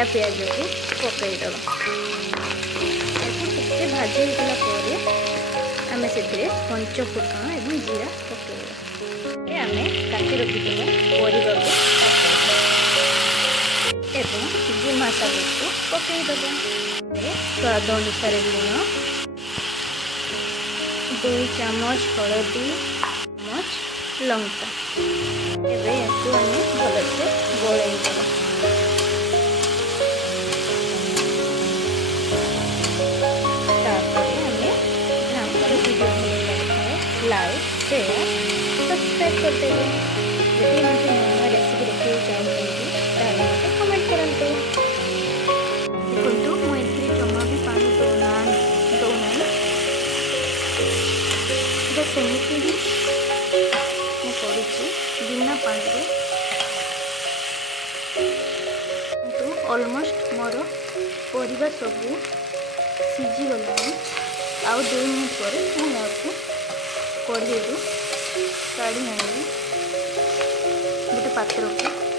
कटा पिज को पकईदे टे भाजी होगा आम से पंच फुटण और जीरा पकईवा आम काटी रखिथा परिवा को एवं जी मसाला को पकईदे स्वाद अनुसार लुण 2 चामच हलदी चामच लंका एवं आम भलसे गोलैदे लाइक शेयर सब्सक्राइब करते जब मुझे नया रेसिपी देखिए चाहिए मत कमेंट करते देखो मुझे जमा भी पानी दौना सेमती ही मुझे बिना पानी तो ऑलमोस्ट मोर परिवा सब सीझीगला आउ 2 मिनट पर मुझे आपको कढ़ाई काढ़ी आनी गोटे पात्र को